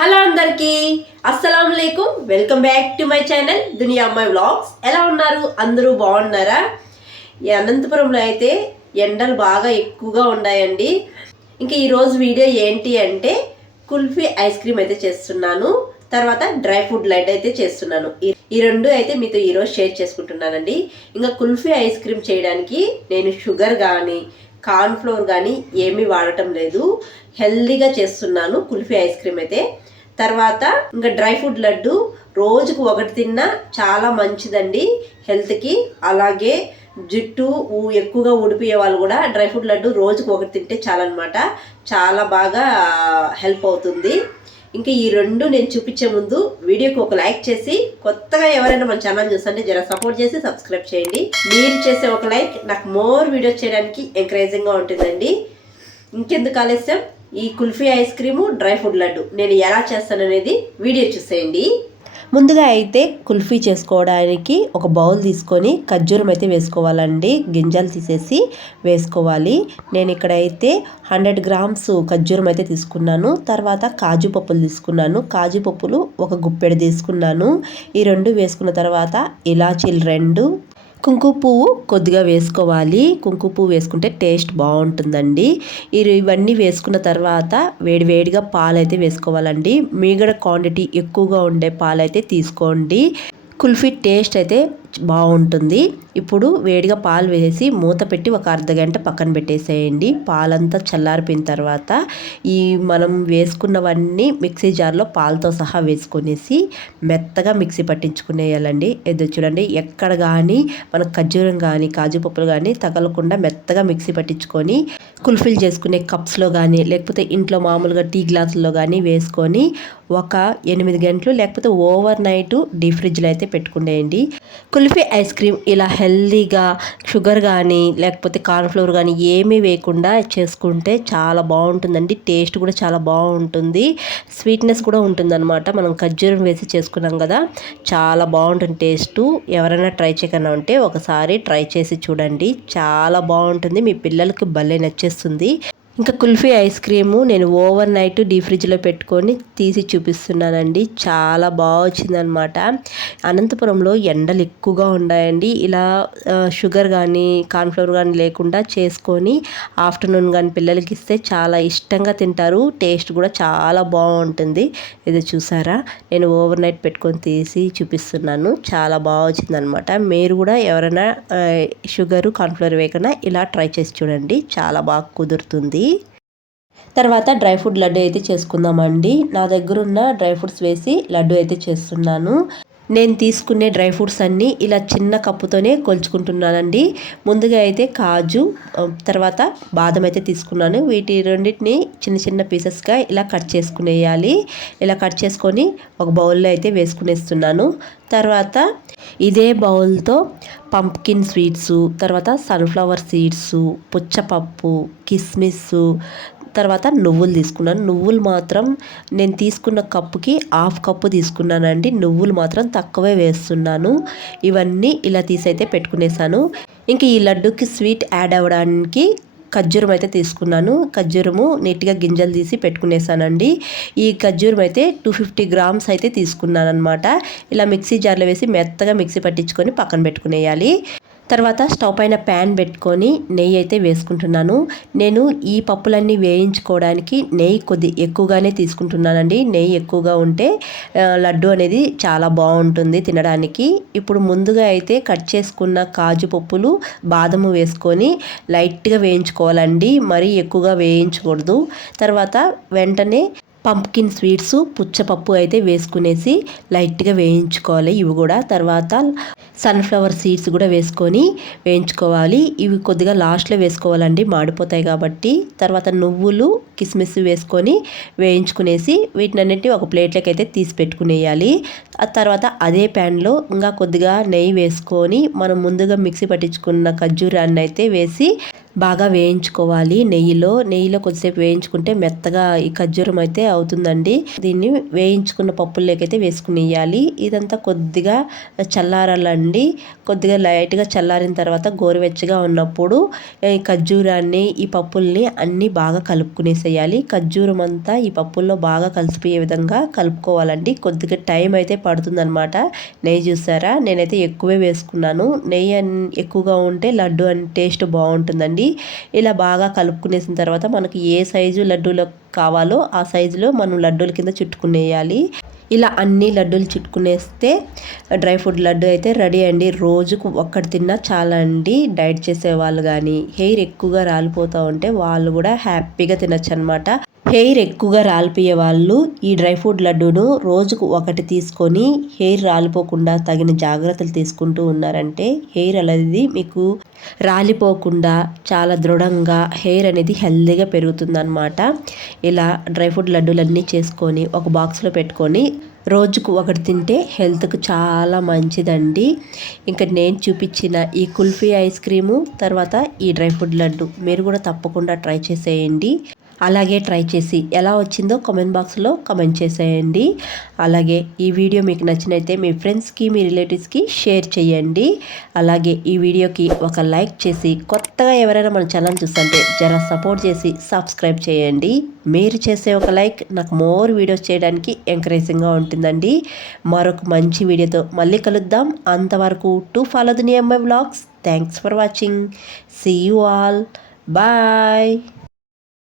Hello అందరికీ అస్సలాము అలైకుం. Welcome back to my channel దునియా అమ్మాయి వ్లాగ్స్. ఎలా ఉన్నారు? అందరూ బాగున్నారా? ఈ అనంతపురంలో అయితే ఎండలు బాగా ఎక్కువగా ఉన్నాయండి. ఇంకా ఈరోజు వీడియో ఏంటి అంటే కుల్ఫీ ఐస్ క్రీమ్ అయితే చేస్తున్నాను, తర్వాత డ్రై ఫ్రూట్ లడ్డు అయితే చేస్తున్నాను. ఈ రెండు అయితే మీతో ఈరోజు షేర్ చేసుకుంటున్నానండి. ఇంకా కుల్ఫీ ఐస్ క్రీమ్ చేయడానికి నేను షుగర్ కానీ కార్న్ఫ్లోర్ కానీ ఏమీ వాడటం లేదు, హెల్దీగా చేస్తున్నాను కుల్ఫీ ఐస్ క్రీమ్ అయితే. తర్వాత ఇంకా డ్రై ఫ్రూట్ లడ్డు రోజుకు ఒకటి తిన్నా చాలా మంచిదండి హెల్త్కి. అలాగే జుట్టు ఎక్కువగా ఊడిపోయే వాళ్ళు కూడా డ్రై ఫ్రూట్ లడ్డు రోజుకు ఒకటి తింటే చాలన్నమాట, చాలా బాగా హెల్ప్ అవుతుంది. ఇంకా ఈ రెండు నేను చూపించే ముందు వీడియోకి ఒక లైక్ చేసి, కొత్తగా ఎవరైనా మన ఛానల్ చూస్తుంటే జర సపోర్ట్ చేసి సబ్స్క్రైబ్ చేయండి. మీరు చేసే ఒక లైక్ నాకు మోర్ వీడియోస్ చేయడానికి ఎంకరేజింగ్గా ఉంటుందండి. ఇంకెందుకు ఆలస్యం, ఈ kulfi ice cream dry fruit laddu నేను ఎలా చేస్తాననేది వీడియో చూసేయండి. ముందుగా అయితే కుల్ఫీ చేసుకోవడానికి ఒక బౌల్ తీసుకొని ఖర్జూరం అయితే వేసుకోవాలండి, గింజలు తీసేసి వేసుకోవాలి. నేను ఇక్కడైతే 100 గ్రామ్స్ ఖర్జూరం అయితే తీసుకున్నాను. తర్వాత కాజు పప్పులు తీసుకున్నాను, కాజు పప్పులు ఒక గుప్పెడు తీసుకున్నాను. ఈ రెండు వేసుకున్న తర్వాత ఇలాచీలు 2, కుంకుమ పువ్వు కొద్దిగా వేసుకోవాలి. కుంకుమ పువ్వు వేసుకుంటే టేస్ట్ బాగుంటుందండి. ఇవన్నీ వేసుకున్న తర్వాత వేడివేడిగా పాలు అయితే వేసుకోవాలండి. మీగడ క్వాంటిటీ ఎక్కువగా ఉండే పాలు అయితే తీసుకోండి, కుల్ఫీ టేస్ట్ అయితే బాగుంటుంది. ఇప్పుడు వేడిగా పాలు వేసి మూత పెట్టి ఒక అర్ధగంట పక్కన పెట్టేసేయండి. పాలంతా చల్లారిపోయిన తర్వాత ఈ మనం వేసుకున్నవన్నీ మిక్సీ జార్లో పాలతో సహా వేసుకొనేసి మెత్తగా మిక్సీ పట్టించుకునేయాలండి. ఏదో చూడండి, ఎక్కడ కానీ మన ఖర్జూరం కానీ కాజు పప్పులు కానీ తగలకుండా మెత్తగా మిక్సీ పట్టించుకొని కుల్ఫీలు చేసుకునే కప్స్లో కానీ లేకపోతే ఇంట్లో మామూలుగా టీ గ్లాసుల్లో కానీ వేసుకొని ఒక 8 గంటలు లేకపోతే ఓవర్ నైట్ డీప్ ఫ్రిడ్జ్లో అయితే పెట్టుకునేయండి. కుల్ఫీ ఐస్ క్రీమ్ ఇలా హెల్దీగా షుగర్ కానీ లేకపోతే కార్న్ఫ్లోర్ కానీ ఏమీ వేయకుండా చేసుకుంటే చాలా బాగుంటుందండి. టేస్ట్ కూడా చాలా బాగుంటుంది, స్వీట్నెస్ కూడా ఉంటుందన్నమాట. మనం ఖర్జూరం వేసి చేసుకున్నాం కదా, చాలా బాగుంటుంది టేస్టు. ఎవరైనా ట్రై చేయకుండా ఉంటే ఒకసారి ట్రై చేసి చూడండి, చాలా బాగుంటుంది, మీ పిల్లలకి భలే నచ్చేస్తుంది. ఇంకా కుల్ఫీ ఐస్ క్రీము నేను ఓవర్ నైట్ డీప్ ఫ్రిడ్జ్లో పెట్టుకొని తీసి చూపిస్తున్నానండి, చాలా బాగా వచ్చిందనమాట. అనంతపురంలో ఎండలు ఎక్కువగా ఉన్నాయండి. ఇలా షుగర్ కానీ కార్న్ఫ్లోర్ కానీ లేకుండా చేసుకొని ఆఫ్టర్నూన్ కానీ పిల్లలకి ఇస్తే చాలా ఇష్టంగా తింటారు, టేస్ట్ కూడా చాలా బాగుంటుంది. ఇది చూసారా, నేను ఓవర్ నైట్ పెట్టుకొని తీసి చూపిస్తున్నాను, చాలా బాగా వచ్చిందనమాట. మీరు కూడా ఎవరైనా షుగరు కార్న్ఫ్లోర్ వేయకుండా ఇలా ట్రై చేసి చూడండి, చాలా బాగా కుదురుతుంది. తర్వాత డ్రై ఫ్రూట్ లడ్డు అయితే చేసుకుందామండి. నా దగ్గర ఉన్న డ్రై ఫ్రూట్స్ వేసి లడ్డు అయితే చేస్తున్నాను. నేను తీసుకునే డ్రై ఫ్రూట్స్ అన్నీ ఇలా చిన్న కప్పుతోనే కొలుచుకుంటున్నానండి. ముందుగా అయితే కాజు, తర్వాత బాదం అయితే తీసుకున్నాను. వీటి రెండింటిని చిన్న చిన్న పీసెస్గా ఇలా కట్ చేసుకునేయాలి. ఇలా కట్ చేసుకొని ఒక బౌల్లో అయితే వేసుకునేస్తున్నాను. తర్వాత ఇదే బౌల్తో పంప్కిన్ స్వీట్స్, తర్వాత సన్ఫ్లవర్ సీడ్స్, పుచ్చపప్పు, కిస్మిస్, తర్వాత నువ్వులు తీసుకున్నాను. నువ్వులు మాత్రం నేను తీసుకున్న కప్పుకి 1/2 కప్పు తీసుకున్నానండి, నువ్వులు మాత్రం తక్కువే వేస్తున్నాను. ఇవన్నీ ఇలా తీసైతే పెట్టుకునేసాను. ఇంక ఈ లడ్డూకి స్వీట్ యాడ్ అవ్వడానికి ఖర్జూరం అయితే తీసుకున్నాను. ఖర్జూరము నీట్గా గింజలు తీసి పెట్టుకునేసానండి. ఈ ఖర్జూరం అయితే 250 గ్రామ్స్ అయితే తీసుకున్నాను అనమాట. ఇలా మిక్సీ జార్లో వేసి మెత్తగా మిక్సీ పట్టించుకొని పక్కన పెట్టుకునేయాలి. తర్వాత స్టవ్ పైన ప్యాన్ పెట్టుకొని నెయ్యి అయితే వేసుకుంటున్నాను. నేను ఈ పప్పులన్నీ వేయించుకోవడానికి నెయ్యి కొద్ది ఎక్కువగానే తీసుకుంటున్నానండి. నెయ్యి ఎక్కువగా ఉంటే లడ్డు అనేది చాలా బాగుంటుంది తినడానికి. ఇప్పుడు ముందుగా అయితే కట్ చేసుకున్న కాజు పప్పులు, బాదము వేసుకొని లైట్గా వేయించుకోవాలండి, మరీ ఎక్కువగా వేయించకూడదు. తర్వాత వెంటనే పంప్కిన్ స్వీట్స్, పుచ్చపప్పు అయితే వేసుకునేసి లైట్గా వేయించుకోవాలి ఇవి కూడా. తర్వాత సన్ఫ్లవర్ సీడ్స్ కూడా వేసుకొని వేయించుకోవాలి. ఇవి కొద్దిగా లాస్ట్లో వేసుకోవాలండి, మాడిపోతాయి కాబట్టి. తర్వాత నువ్వులు, కిస్మిస్ వేసుకొని వేయించుకునేసి వీటినన్నిటిని ఒక ప్లేట్లోకి అయితే తీసి పెట్టుకునేయాలి. ఆ తర్వాత అదే ప్యాన్లో ఇంకా కొద్దిగా నెయ్యి వేసుకొని మనం ముందుగా మిక్సీ పట్టించుకున్న ఖర్జూరాన్ని అయితే వేసి బాగా వేయించుకోవాలి నెయ్యిలో కొద్దిసేపు వేయించుకుంటే మెత్తగా ఈ ఖర్జూరం అయితే అవుతుందండి. దీన్ని వేయించుకున్న పప్పుల్లోకైతే వేసుకునేయాలి. ఇదంతా కొద్దిగా చల్లారాలండి. కొద్దిగా లైట్గా చల్లారిన తర్వాత గోరువెచ్చగా ఉన్నప్పుడు ఈ ఖర్జూరాన్ని ఈ పప్పుల్ని అన్నీ బాగా కలుపుకునేసేయాలి. ఖర్జూరం అంతా ఈ పప్పుల్లో బాగా కలిసిపోయే విధంగా కలుపుకోవాలండి. కొద్దిగా టైం అయితే పడుతుందన్నమాట. నెయ్యి చూసారా, నేనైతే ఎక్కువే వేసుకున్నాను. నెయ్యి ఎక్కువగా ఉంటే లడ్డు టేస్ట్ బాగుంటుందండి. ఇలా బాగా కలుపుకునేసిన తర్వాత మనకి ఏ సైజు లడ్డూలో కావాలో ఆ సైజులో మనం లడ్డూల కింద చుట్టుకునేయాలి. ఇలా అన్ని లడ్డూలు చుట్టుకునేస్తే డ్రై ఫ్రూట్ లడ్డు అయితే రెడీ అండి. రోజుకు ఒక్కటి తిన్నా చాలా అండి. డైట్ చేసే వాళ్ళు కానీ హెయిర్ ఎక్కువగా రాలిపోతూ ఉంటే వాళ్ళు కూడా హ్యాపీగా తినచ్చు అనమాట. హెయిర్ ఎక్కువగా రాలిపోయే వాళ్ళు ఈ డ్రై ఫ్రూట్ లడ్డూను రోజుకు ఒకటి తీసుకొని హెయిర్ రాలిపోకుండా తగిన జాగ్రత్తలు తీసుకుంటూ ఉన్నారంటే హెయిర్ అనేది మీకు రాలిపోకుండా చాలా దృఢంగా హెయిర్ అనేది హెల్దీగా పెరుగుతుందన్నమాట. ఇలా డ్రై ఫ్రూట్ లడ్డూలన్నీ చేసుకొని ఒక బాక్స్లో పెట్టుకొని రోజుకు ఒకటి తింటే హెల్త్కు చాలా మంచిదండి. ఇంకా నేను చూపించిన ఈ కుల్ఫీ ఐస్ క్రీము తర్వాత ఈ డ్రై ఫ్రూట్ లడ్డు మీరు కూడా తప్పకుండా ట్రై చేసేయండి. అలాగే ట్రై చేసి ఎలా వచ్చిందో కామెంట్ బాక్స్లో కామెంట్ చేసేయండి. అలాగే ఈ వీడియో మీకు నచ్చినైతే మీ ఫ్రెండ్స్కి మీ రిలేటివ్స్కి షేర్ చేయండి. అలాగే ఈ వీడియోకి ఒక లైక్ చేసి కొత్తగా ఎవరైనా మన ఛానల్ చూస్తుంటే జర సపోర్ట్ చేసి సబ్స్క్రైబ్ చేయండి. మీరు చేసే ఒక లైక్ నాకు మోర్ వీడియోస్ చేయడానికి ఎంకరేజింగ్గా ఉంటుందండి. మరొక మంచి వీడియోతో మళ్ళీ కలుద్దాం. అంతవరకు టు ఫాలో దునియా అమ్మాయి vlogs. Thanks for watching. See you all. Bye.